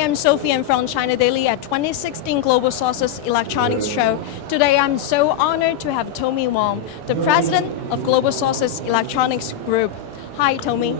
I'm Sophie. I'm from China Daily at 2016 Global Sources Electronics Show. Today I'm so honored to have Tommy Wong, the president of Global Sources Electronics Group. Hi, Tommy.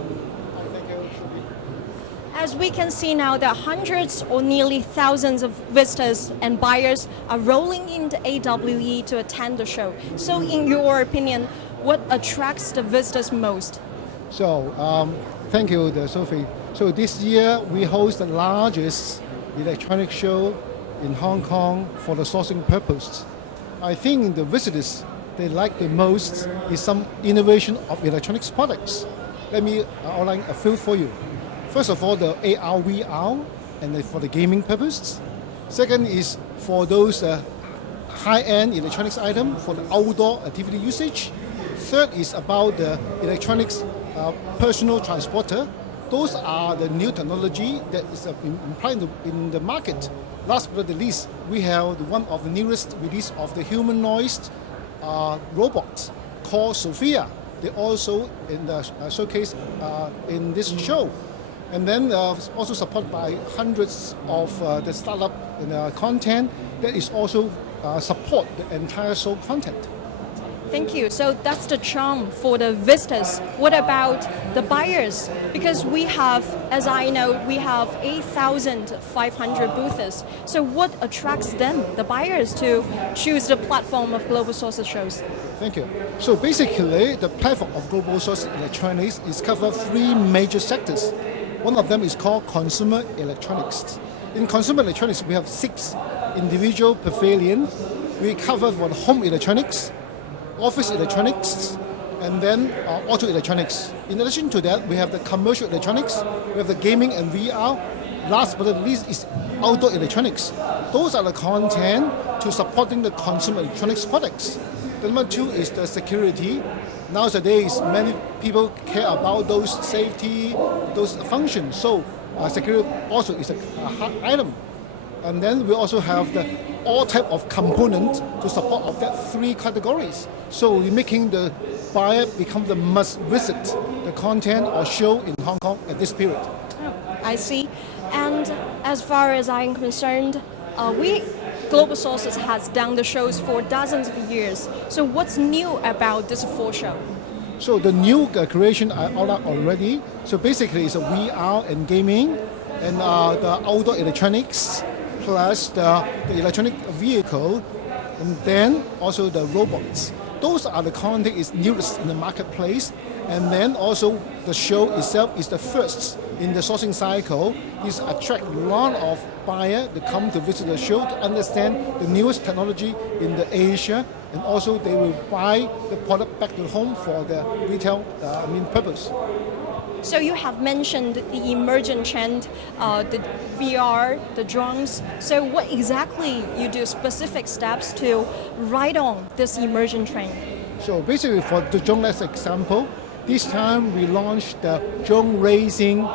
As we can see now, there are hundreds or nearly thousands of visitors and buyers are rolling into AWE to attend the show. So in your opinion, what attracts the visitors most? Thank you, Sophie. So this year we host the largest electronic show in Hong Kong for the sourcing purpose. I think the visitors they like the most is some innovation of electronics products. Let me outline a few for you. First of all, the AR, VR, and for the gaming purpose. Second is for those high-end electronics item for the outdoor activity usage. Third is about the electronics personal transporter. Those are the new technology that is implied in the market. Last but not the least, we have one of the newest release of the humanoid robots called Sophia. They also in the showcase in this show. And then also supported by hundreds of the startup content that is also support the entire show content. Thank you. So that's the charm for the visitors. What about the buyers? Because we have, as I know, we have 8,500 boothers. So what attracts them, the buyers, to choose the platform of Global Sources shows? Thank you. So basically, the platform of Global Sources Electronics is cover three major sectors. One of them is called consumer electronics. In consumer electronics, we have 6 individual pavilions. We cover for the home electronics, office electronics, and then auto electronics. In addition to that, we have the commercial electronics, we have the gaming and VR. Last but not least is outdoor electronics. Those are the content to supporting the consumer electronics products. The number 2 is the security. Nowadays, many people care about those safety, those functions. So security also is a hard item. And then we also have all type of components to support of that 3 categories. So we're making the buyer become the must visit the content or show in Hong Kong at this period. Oh, I see. And as far as I'm concerned, Global Sources has done the shows for dozens of years. So what's new about this fall show? So the new creation I outlined already. So basically it's a VR and gaming and the outdoor electronics plus the electronic vehicle and then also the robots. Those are the content is newest in the marketplace. And then also the show itself is the first in the sourcing cycle. This attract a lot of buyers to come to visit the show to understand the newest technology in the Asia, and also they will buy the product back to home for the retail purpose. So you have mentioned the emergent trend, the VR, the drones. So what exactly you do specific steps to ride on this emergent trend? So basically for the drone as example, this time we launched the drone racing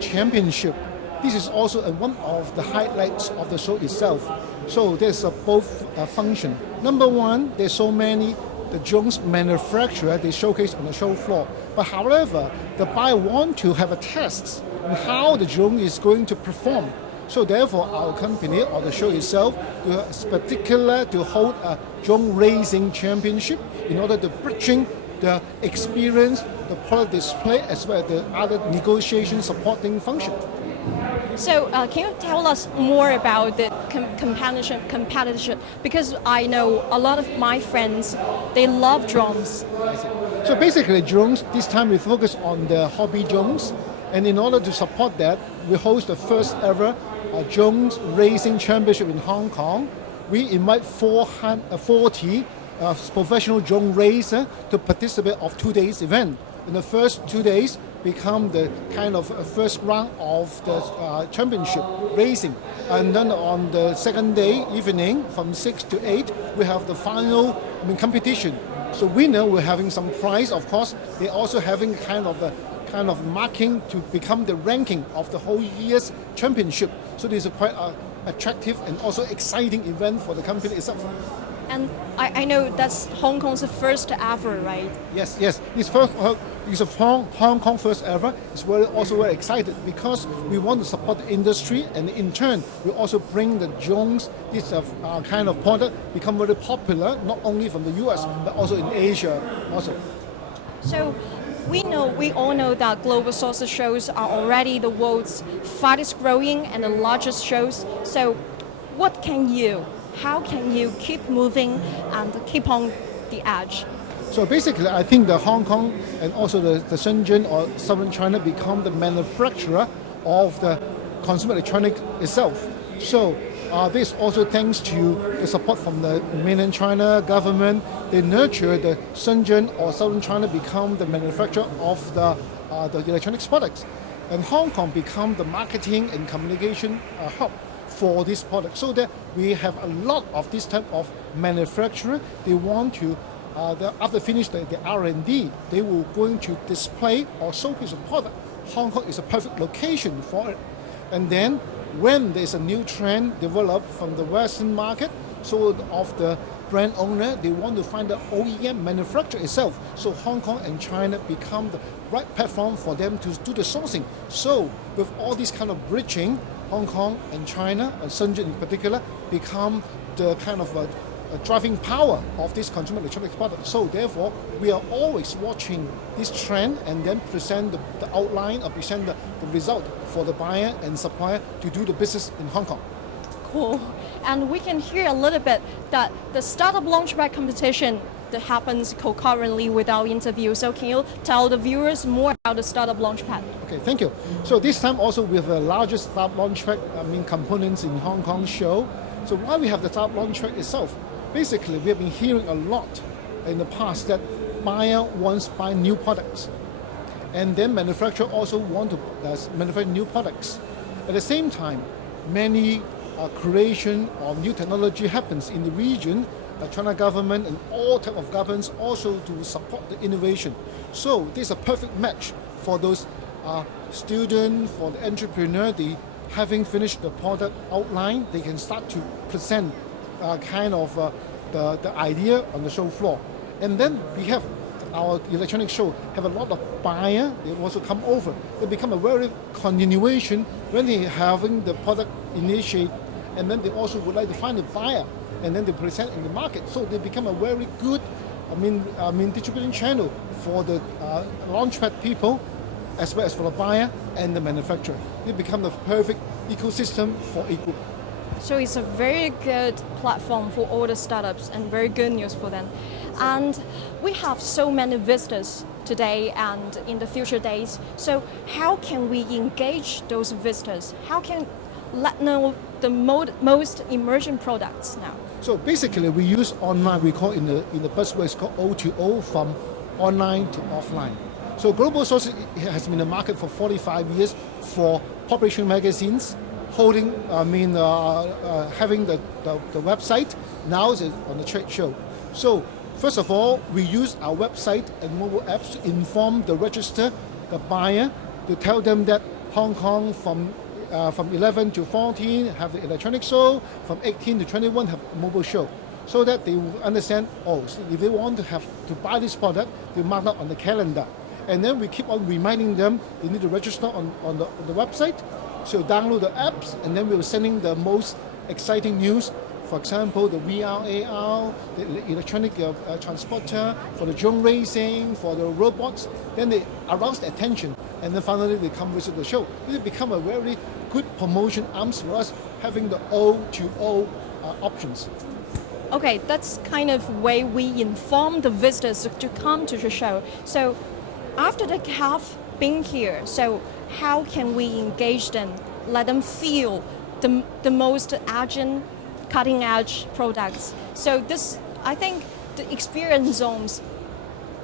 championship. This is also one of the highlights of the show itself. So there's both function. Number one, there's so many the drones manufacturer they showcase on the show floor. But however, the buyer want to have a test on how the drone is going to perform. So therefore, our company or the show itself is particular to hold a drone racing championship in order to bridging the experience, the product display, as well as the other negotiation supporting function. So can you tell us more about the competition? Because I know a lot of my friends, they love drones. So basically drones, this time we focus on the hobby drones. And in order to support that, we host the first ever drones racing championship in Hong Kong. We invite 40 professional drone racers to participate of 2 days event. In the first 2 days, become the kind of first round of the championship racing. And then on the second day evening from 6 to 8, we have the final competition. So winner, we're having some prize, of course. They're also having kind of marking to become the ranking of the whole year's championship. So this is a quite attractive and also exciting event for the company itself. And I know that's Hong Kong's first ever, right? Yes, yes. It's a Hong Kong first ever. It's also very excited because we want to support the industry, and in turn, we also bring the drones. This kind of product become very popular, not only from the U.S. but also in Asia, also. So we all know that global source shows are already the world's fastest growing and the largest shows. So how can you keep moving and keep on the edge? So basically, I think the Hong Kong and also the Shenzhen or southern China become the manufacturer of the consumer electronic itself. So this also thanks to the support from the mainland China government. They nurture the Shenzhen or southern China become the manufacturer of the electronics products. And Hong Kong become the marketing and communication hub for this product. So that we have a lot of this type of manufacturer. They want to after finish the R&D, they will going to display or showcase a product. Hong Kong is a perfect location for it. And then when there's a new trend developed from the Western market, so of the brand owner, they want to find the OEM manufacturer itself. So Hong Kong and China become the right platform for them to do the sourcing. So with all this kind of bridging, Hong Kong and China, and Shenzhen in particular, become the kind of a driving power of this consumer electronics product. So therefore, we are always watching this trend and then present the outline or present the result for the buyer and supplier to do the business in Hong Kong. Cool. And we can hear a little bit that the startup launchpad competition that happens concurrently with our interview. So can you tell the viewers more about the startup launchpad? Okay, thank you. So this time also we have the largest startup launchpad components in Hong Kong show. So why we have the startup launchpad itself? Basically, we have been hearing a lot in the past that buyer wants to buy new products, and then manufacturer also want to manufacture new products. At the same time, many creation of new technology happens in the region. The China government and all type of governments also to support the innovation. So this is a perfect match for those students, for the entrepreneur. They having finished the product outline, they can start to present the idea on the show floor. And then we have our electronic show have a lot of buyer. They also come over. They become a very continuation when they having the product initiate, and then they also would like to find a buyer, and then they present in the market. So they become a very good, distribution channel for the launchpad people, as well as for the buyer and the manufacturer. They become the perfect ecosystem for a group. So it's a very good platform for all the startups and very good news for them. And we have so many visitors today and in the future days. So how can we engage those visitors? How can let know the most emerging products now? So basically we use online, we call in the buzzword, it's called O2O, from online to offline. So Global Source has been in the market for 45 years for population magazines, having the website. Now it's on the trade show. So first of all, we use our website and mobile apps to inform the register, the buyer, to tell them that Hong Kong from 11 to 14 have the electronic show, from 18 to 21 have a mobile show, so that they will understand, so if they want to buy this product, they mark it on the calendar. And then we keep on reminding them they need to register on the website. So download the apps, and then we're sending the most exciting news. For example, the VR, AR, the electronic transporter, for the drone racing, for the robots. Then they arouse the attention, and then finally they come visit the show. It become a very good promotion arms for us, having the O2O options. Okay, that's kind of way we inform the visitors to come to the show. So after they have been here, so how can we engage them, let them feel the most urgent, cutting edge products? So this, I think the experience zones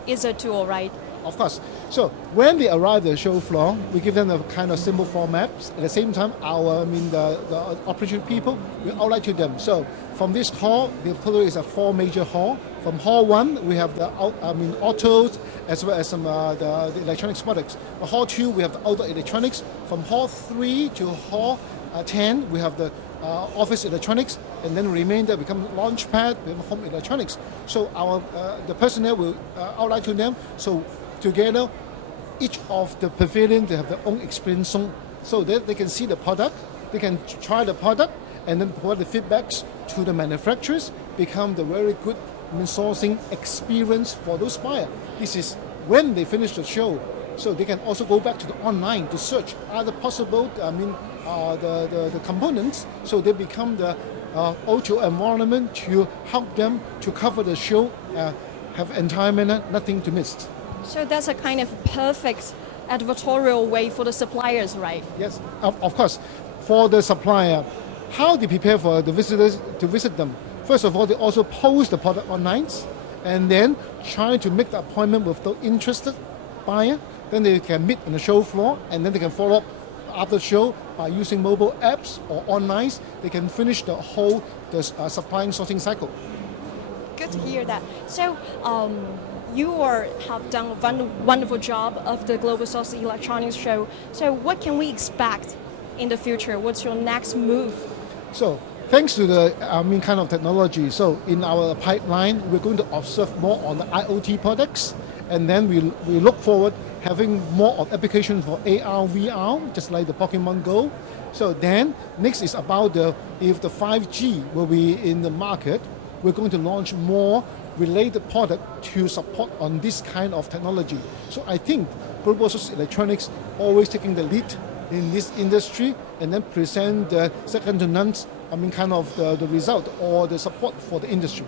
is a tool, right? Of course. So when they arrive at the show floor, we give them a kind of simple formats. At the same time, the operation people, we outline to them. So from this hall, the total is a 4 major hall. From hall 1, we have the autos as well as some the electronics products. Hall 2, we have the outdoor electronics. From hall 3 to hall 10, we have the office electronics. and then remainder become launchpad, become home electronics. So the personnel will outline to them. So together, each of the pavilion they have their own experience zone, so that they can see the product, they can try the product, and then provide the feedbacks to the manufacturers. Become the very good sourcing experience for those buyers. This is when they finish the show, so they can also go back to the online to search other possible, the components, so they become the audio environment to help them to cover the show, have entire manner, nothing to miss. So that's a kind of perfect advertorial way for the suppliers, right? Yes, of course. For the supplier, how they prepare for the visitors to visit them. First of all, they also post the product online, and then try to make the appointment with the interested buyer. Then they can meet on the show floor, and then they can follow up after the show by using mobile apps or online. They can finish the whole supplying sourcing cycle. Good to hear that. So you have done a wonderful job of the Global Source Electronics Show. So what can we expect in the future? What's your next move? So thanks to the kind of technology, so in our pipeline, we're going to observe more on the IoT products, and then we look forward having more of application for AR, VR, just like the Pokemon Go. So then next is about if the 5G will be in the market, we're going to launch more related product to support on this kind of technology. So I think Global Source Electronics always taking the lead in this industry, and then present the second to none, the result or the support for the industry.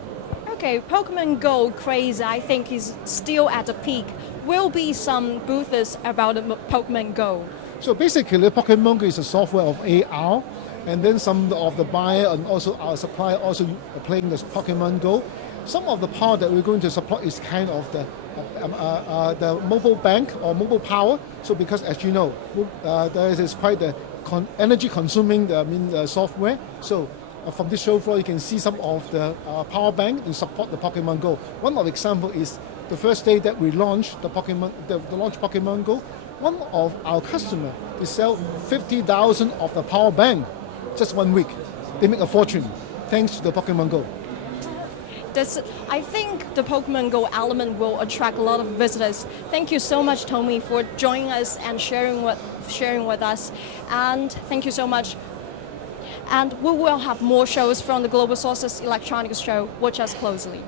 Okay, Pokemon Go craze, I think, is still at the peak. Will be some booths about Pokemon Go. So basically, Pokemon Go is a software of AR, and then some of the buyer and also our supplier also playing this Pokemon Go. Some of the power that we're going to support is kind of the mobile bank or mobile power. So because as you know, there is quite the energy consuming the software. So from this show floor, you can see some of the power bank and support the Pokemon Go. One of the example is the first day that we launched the launch Pokemon Go. One of our customers, they sell 50,000 of the power bank just 1 week. They make a fortune thanks to the Pokemon Go. I think the Pokemon Go element will attract a lot of visitors. Thank you so much, Tommy, for joining us and sharing with us. And thank you so much. And we will have more shows from the Global Sources Electronics Show. Watch us closely.